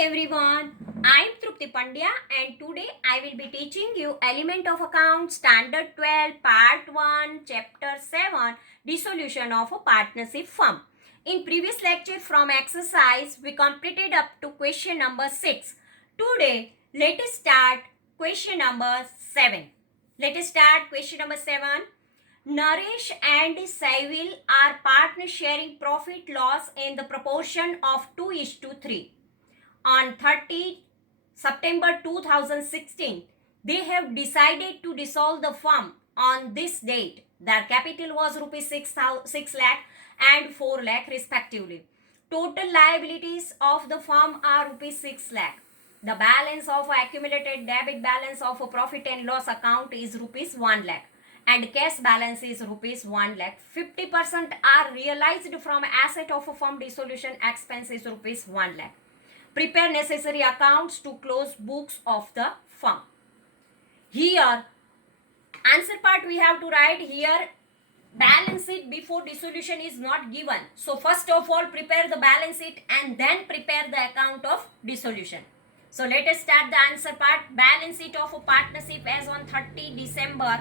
everyone, I am Trupti Pandya and today I will be teaching you Element of Account Standard 12 Part 1 Chapter 7 Dissolution of a Partnership Firm. In previous lecture from exercise we completed up to question number 6. Today let us start question number 7. Let us start question number 7. Naresh and Saivil are partners sharing profit loss in the proportion of 2:3. On 30 September 2016, they have decided to dissolve the firm on this date. Their capital was rupees 6 lakh and 4 lakh respectively. Total liabilities of the firm are rupees 6 lakh. The balance of accumulated debit balance of a profit and loss account is rupees 1 lakh and cash balance is rupees 1 lakh. 50% are realized from asset of a firm dissolution expense is rupees 1 lakh. Prepare necessary accounts to close books of the firm. Here, answer part we have to write here. Balance sheet before dissolution is not given. So first of all, prepare the balance sheet and then prepare the account of dissolution. So let us start the answer part. Balance sheet of a partnership as on 30 December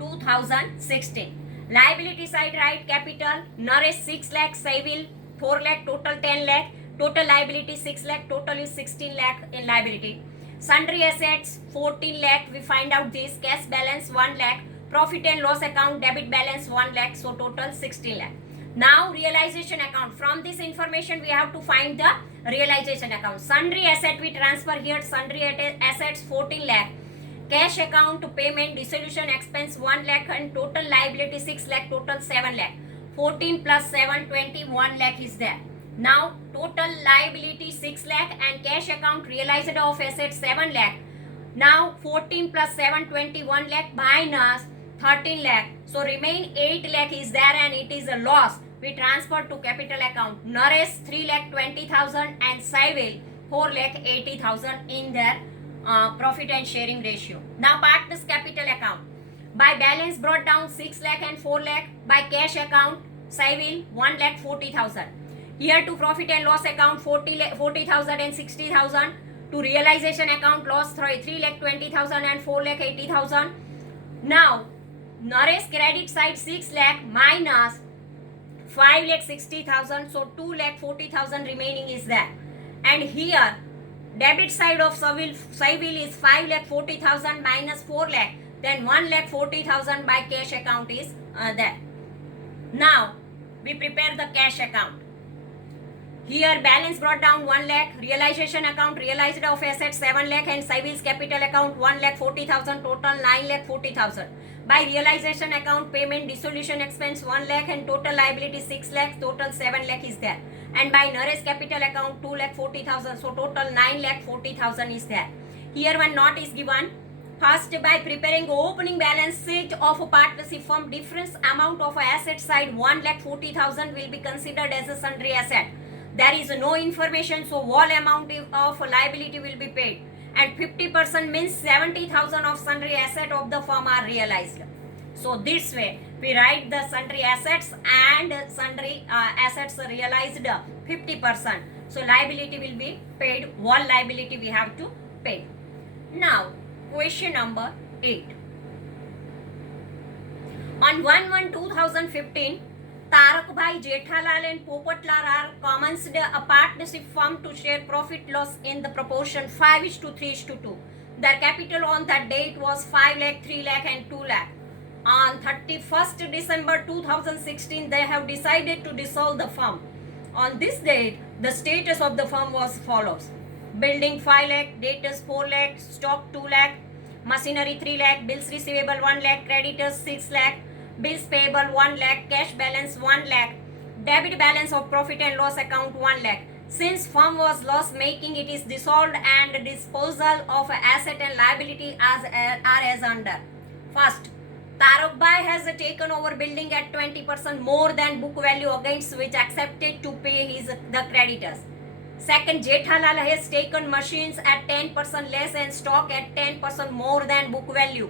2016. Liability side, write capital. Naresh 6 lakh, Saivil 4 lakh, total 10 lakh. Total liability 6 lakh, total is 16 lakh in liability. Sundry assets 14 lakh, we find out this. Cash balance 1 lakh. Profit and loss account debit balance 1 lakh, so total 16 lakh. Now realization account. From this information we have to find the realization account. Sundry asset we transfer here. Sundry assets 14 lakh. Cash account to payment dissolution expense 1 lakh and total liability 6 lakh, total 7 lakh. 14 plus 7, 21 lakh is there. Now total liability 6 lakh and cash account realized of assets 7 lakh. Now 14 plus 7, 21 lakh minus 13 lakh. So remain 8 lakh is there and it is a loss. We transfer to capital account. Naresh 3 lakh 20,000 and Saivil 4 lakh 80,000 in their profit and sharing ratio. Now partners capital account. By balance brought down 6 lakh and 4 lakh. By cash account Saivil 1 lakh 40,000. Here to profit and loss account 40,000 and 60,000. To realization account loss 3 lakh 20,000 and 4 lakh 80,000. Now Naresh credit side 6 lakh minus 5 lakh 60,000, so 2 lakh 40,000 remaining is there. And here debit side of Saivil is 5 lakh 40,000 minus 4 lakh, then 1 lakh 40,000 by cash account is there. Now we prepare the cash account. Here balance brought down 1 lakh, realization account realized of assets 7 lakh and Saivil's capital account 1 lakh 40,000, total 9 lakh 40,000. By realization account payment dissolution expense 1 lakh and total liability 6 lakh, total 7 lakh is there. And by Naresh capital account 2 lakh 40,000, so total 9 lakh 40,000 is there. Here one note is given. First, by preparing opening balance sheet of a partnership firm, difference amount of asset side 1 lakh 40,000 will be considered as a sundry asset. There is no information, so all amount of liability will be paid. And 50% means 70,000 of sundry asset of the firm are realized. So this way we write the sundry assets and sundry assets realized 50%. So liability will be paid. All liability we have to pay. Now question number 8. On 1/1/2015, Tarakbhai, Jethalal and Popatlar are commenced a partnership firm to share profit loss in the proportion 5:3:2. Their capital on that date was 5 lakh, 3 lakh and 2 lakh. On 31st December 2016, they have decided to dissolve the firm. On this date, the status of the firm was follows. Building 5 lakh, debtors 4 lakh, stock 2 lakh, machinery 3 lakh, bills receivable 1 lakh, creditors 6 lakh, bills payable 1 lakh, cash balance 1 lakh, debit balance of profit and loss account 1 lakh. Since firm was loss making, it is dissolved and disposal of asset and liability are as under. First, Tarakbhai has taken over building at 20% more than book value against which accepted to pay the creditors. Second, Jethalal has taken machines at 10% less and stock at 10% more than book value.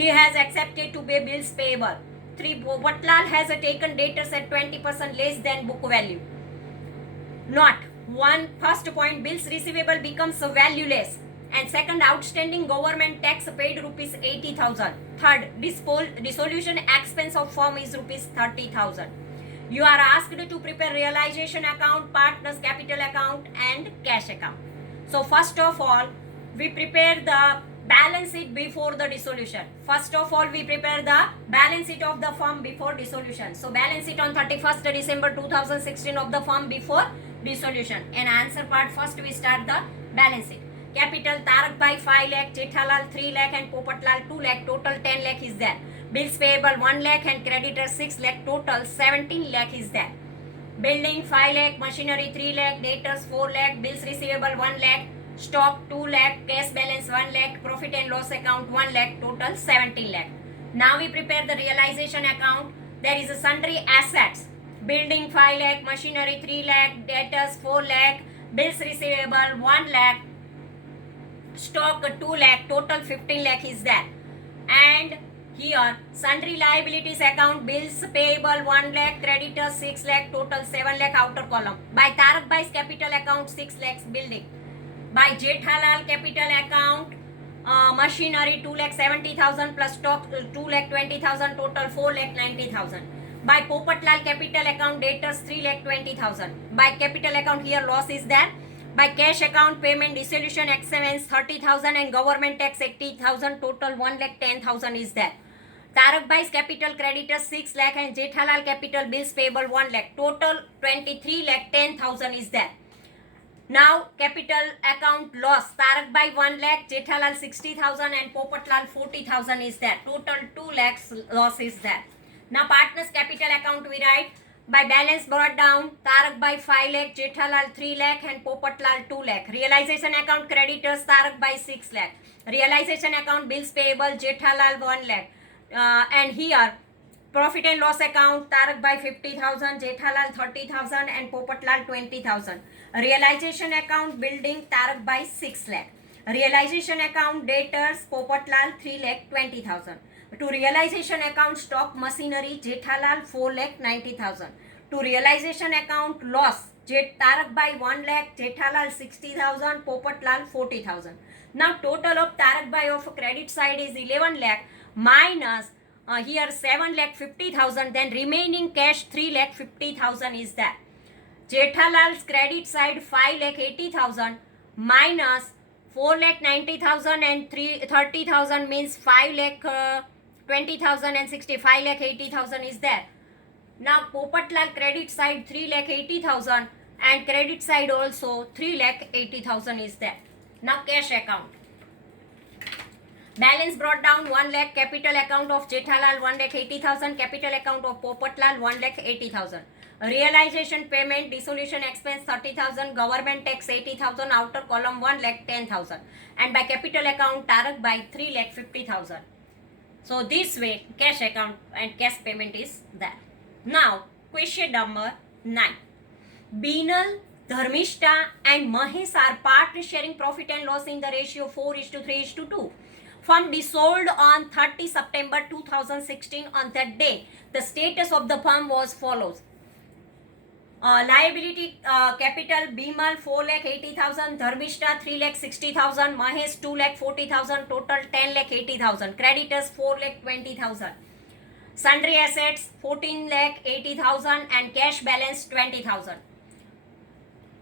He has accepted to pay bills payable. 3. Popatlar has taken debtors at 20% less than book value. Not one first point, bills receivable becomes valueless. And second, outstanding government tax paid rupees 80,000. Third, dissolution expense of firm is rupees 30,000. You are asked to prepare realization account, partners capital account and cash account. So first of all, we prepare the balance sheet before the dissolution. First of all, we prepare the balance sheet of the firm before dissolution. So balance sheet on 31st December 2016 of the firm before dissolution. And answer part, first we start the balance sheet. Capital, Tarak Bhai 5 lakh, Jethalal 3 lakh and Popatlal 2 lakh, total 10 lakh is there. Bills payable 1 lakh and creditor 6 lakh, total 17 lakh is there. Building 5 lakh, machinery 3 lakh, debtors 4 lakh, bills receivable 1 lakh, stock 2 lakh, cash balance 1 lakh, profit and loss account 1 lakh, total 17 lakh. Now we prepare the realization account. There is a sundry assets. Building 5 lakh, machinery 3 lakh, debtors 4 lakh, bills receivable 1 lakh, stock 2 lakh, total 15 lakh is there. And here sundry liabilities account, bills payable 1 lakh, creditors 6 lakh, total 7 lakh, outer column. By Tarak Bhai's capital account 6 lakhs building. By Jethalal capital account, machinery 2 lakh 70,000 plus stock 2 lakh 20,000, total 4 lakh 90,000. By Popatlal capital account, debtors 3 lakh 20,000. By capital account, here loss is there. By cash account, payment dissolution expense 30,000 and government tax 80,000, total 1 lakh 10,000 is there. Tarak Bhai's capital creditors 6 lakh and Jethalal capital bills payable 1 lakh, total 23 lakh 10,000 is there. Now capital account loss, Tarak Bhai 1 lakh, Jethalal 60,000 and Popatlal 40,000 is there, total 2 lakhs loss is there. Now partners capital account we write. By balance brought down, Tarak Bhai 5 lakh, Jethalal 3 lakh and Popatlal 2 lakh. Realization account creditors, Tarak Bhai 6 lakh. Realization account bills payable, Jethalal 1 lakh. And here profit and loss account, Tarak Bhai 50,000, Jethalal 30,000 and Popatlal 20,000. Realization account building, Tarak Bhai 6 lakh. Realization account debtors, Popatlal 3 lakh 20,000. To realization account stock machinery, Jethalal 4 lakh 90,000. To realization account loss, Tarak Bhai 1 lakh, Jethalal 60,000, Popatlal 40,000. Now total of Tarak Bhai of credit side is 11 lakh minus here 7 lakh 50,000, then remaining cash 3 lakh 50,000 is there. Jethalal's credit side 5 lakh 80,000 minus 4 lakh 90,000 and 30,000 means 5 lakh 20,000 and 65 lakh 80,000 is there. Now Popatlal credit side 3 lakh 80,000 and credit side also 3 lakh 80,000 is there. Now cash account. Balance brought down 1 lakh, capital account of Jethalal 1 lakh 80,000, capital account of Popatlal 1 lakh 80,000. Realization payment, dissolution expense 30,000, government tax 80,000, outer column 1 lakh 10,000. And by capital account, Tarak Bhai 3 lakh 50,000. So this way cash account and cash payment is there. Now question number 9. Binal, Dharmishta and Mahesh are partly sharing profit and loss in the ratio 4:3:2. Firm dissolved on 30 September 2016. On that day, the status of the firm was follows. Liability capital, Bimal 4 lakh 80,000, Dharmishta 3 lakh 60,000, Mahesh 2 lakh 40,000, total 10 lakh 80,000. Creditors 4 lakh 20,000. Sundry assets 14 lakh 80,000 and cash balance 20,000.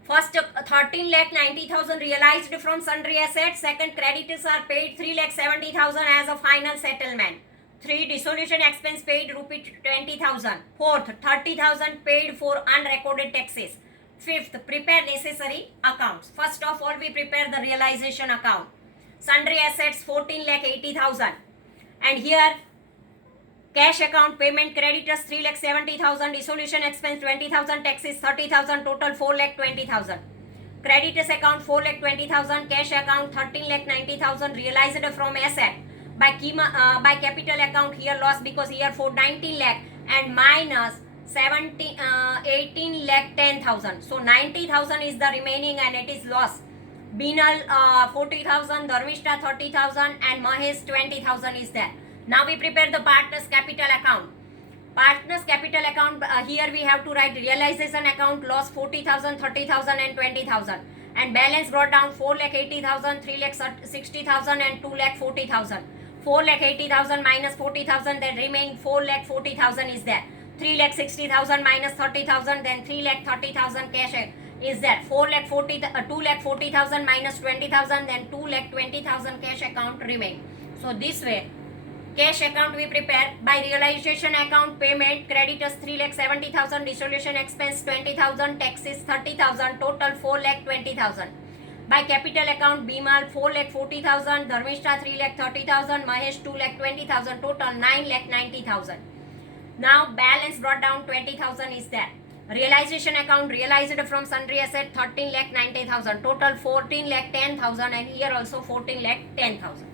First 13 lakh 90,000 realized from sundry assets. Second, creditors are paid 3 lakh 70,000 as a final settlement. 3, dissolution expense paid rupee 20,000. Fourth, 30,000 paid for unrecorded taxes. Fifth, prepare necessary accounts. First of all, we prepare the realization account. Sundry assets 14 lakh 80,000. And here cash account, payment creditors 3 lakh 70,000, dissolution expense 20,000, taxes 30,000, total 4 lakh 20,000. Creditors account 4 lakh 20,000, cash account 13 lakh 90,000 realized from asset. By capital account, here loss because here for 19 lakh and minus 18 lakh 10,000. So 90,000 is the remaining and it is loss. Binal 40,000, Dharmishta 30,000 and Mahesh 20,000 is there. Now we prepare the partners capital account. Partners capital account, here we have to write realization account loss 40,000, 30,000 and 20,000. And balance brought down 4,80,000, 3,60,000 and 2,40,000. 4,80,000 minus 40,000, then remaining 4,40,000 is there. 3,60,000 minus 30,000, then 3,30,000 cash is there. 2,40,000 minus 20,000, then 2,20,000 cash account remain. So this way, cash account we prepare. By realization account, payment, creditors 3,70,000, dissolution expense 20,000, taxes 30,000, total 4,20,000. By capital account, Bimal 4,40,000, Dharmishta 3,30,000, Mahesh 2,20,000, total 9,90,000. Now balance brought down 20,000 is there. Realization account realized from sundry asset 13,90,000, total 14,10,000, and here also 14,10,000.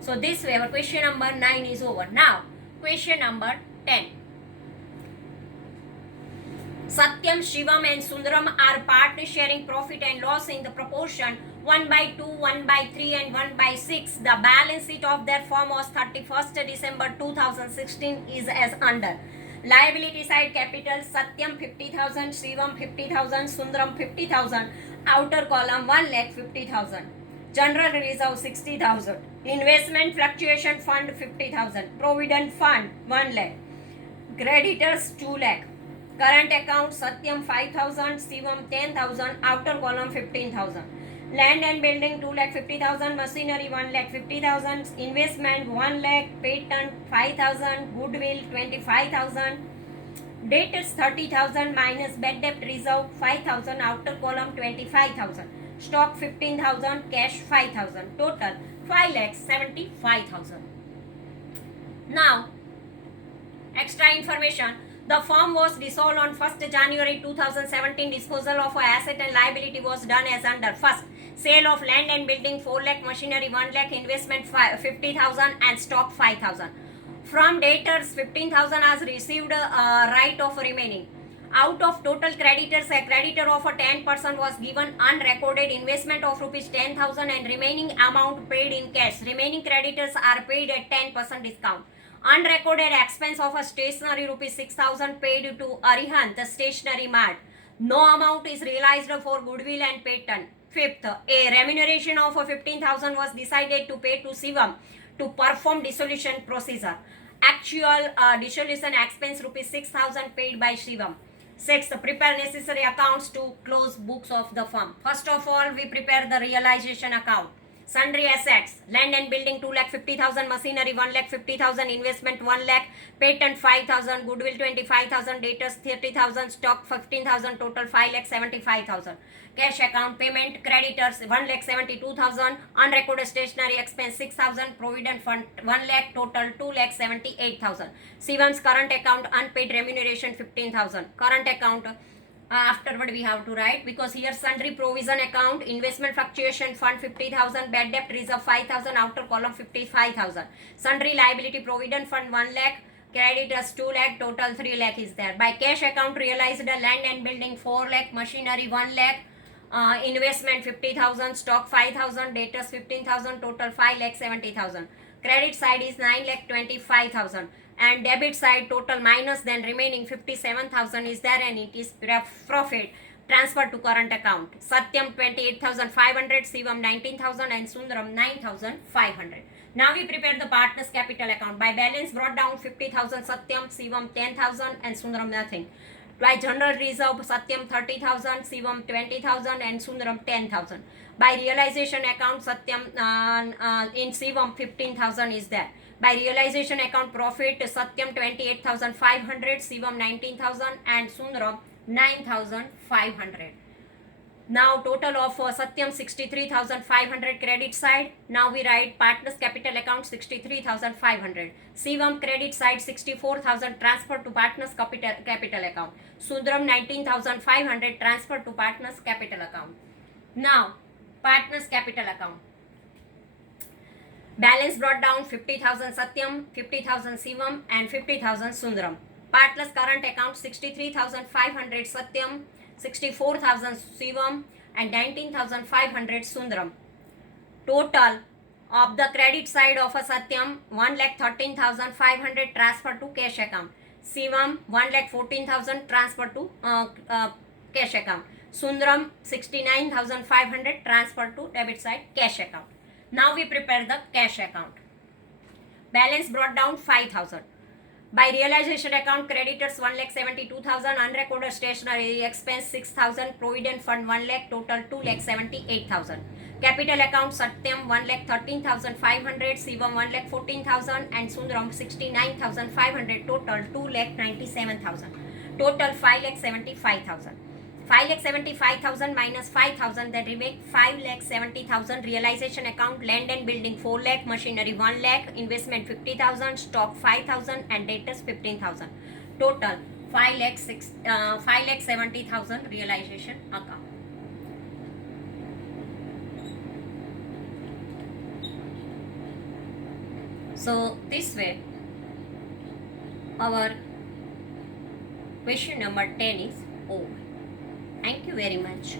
So this way our question number 9 is over. Now question number 10. Satyam, Shivam and Sundaram are partly sharing profit and loss in the proportion 1/2, 1/3 and 1/6. The balance sheet of their firm was 31st December 2016 is as under. Liability side capital, Satyam 50,000, Shivam 50,000, Sundaram 50,000. Outer column 1,50,000. General reserve 60,000. Investment fluctuation fund 50,000. Provident fund 1 lakh. Creditors 2 lakh. Current account, Satyam 5,000, Shivam 10,000. Outer column 15,000. Land and building 2,50,000. Machinery 1,50,000. Investment 1 lakh. Patent 5,000. Goodwill 25,000. Debtors 30,000 minus bad debt reserve 5,000. Outer column 25,000. Stock 15,000. Cash 5,000. Total 5,75,000. Now, extra information. The firm was dissolved on 1st January 2017. Disposal of asset and liability was done as under. First, sale of land and building 4 lakh, machinery 1 lakh, investment 50,000 and stock 5,000. From debtors 15,000 as received right of remaining. Out of total creditors, a creditor of a 10% was given unrecorded investment of rupees 10,000 and remaining amount paid in cash. Remaining creditors are paid at 10% discount. Unrecorded expense of a stationery rupees 6,000 paid to Arihant, the stationery mart. No amount is realized for goodwill and patent. Fifth, a remuneration of 15,000 was decided to pay to Shivam to perform dissolution procedure. Actual dissolution expense rupees 6,000 paid by Shivam. Sixth, prepare necessary accounts to close books of the firm. First of all, we prepare the realization account. Sundry assets, land and building 2,50,000, machinery 1,50,000, investment 1 lakh, patent 5,000, goodwill 25,000, debtors 30,000, stock 15,000, total 5,75,000. Cash account, payment, creditors 1,72,000, unrecorded stationery expense 6,000, provident fund 1 lakh, total 2,78,000. Shivam's current account, unpaid remuneration 15,000. Current account, afterward we have to write, because here sundry provision account, investment fluctuation fund 50,000, bad debt reserve 5,000, outer column 55,000. Sundry liability provident fund 1 lakh, creditors 2 lakh, total 3 lakh is there. By cash account, realized land and building 4 lakh, machinery 1 lakh, investment 50,000, stock 5,000, debtors 15,000, total 5,70,000. Credit side is 9,25,000. And debit side total minus, then remaining 57,000 is there, and it is profit transferred to current account. Satyam 28,500, Shivam 19,000 and Sundaram 9,500. Now we prepare the partners capital account. By balance brought down 50,000 Satyam, Shivam 10,000 and Sundaram nothing. By general reserve, Satyam 30,000, Shivam 20,000 and Sundaram 10,000. By realization account, Satyam in Shivam 15,000 is there. By realization account profit, Satyam 28,500, Shivam 19,000 and Sundaram 9,500. Now total of Satyam 63,500 credit side. Now we write partners capital account 63,500. Shivam credit side 64,000 transferred to partners capital account. Sundaram 19,500 transferred to partners capital account. Now partners capital account. Balance brought down 50,000 Satyam, 50,000 Shivam and 50,000 Sundaram. Partners current account 63,500 Satyam, 64,000 Shivam and 19,500 Sundaram. Total of the credit side of a Satyam 1,13,500 transferred to cash account. Shivam 1,14,000 transfer to cash account. Sundaram 69,500 transfer to debit side cash account. Now we prepare the cash account. Balance brought down 5,000. By realization account, creditors 1,72,000, unrecorded stationery expense 6,000, provident fund 1 lakh, total 2,78,000. Capital account Satyam 1,13,500, Shivam 1,14,000 and Sundaram 69,500, total 2,97,000. Total 5,75,000. 5,75,000 minus 5,000, that remain 5,70,000. Realization account, land and building 4 lakh, machinery 1 lakh, investment 50,000, stock 5,000 and debtors 15,000. Total 5,70,000 realization account. So this way our question number 10 is over. Thank you very much.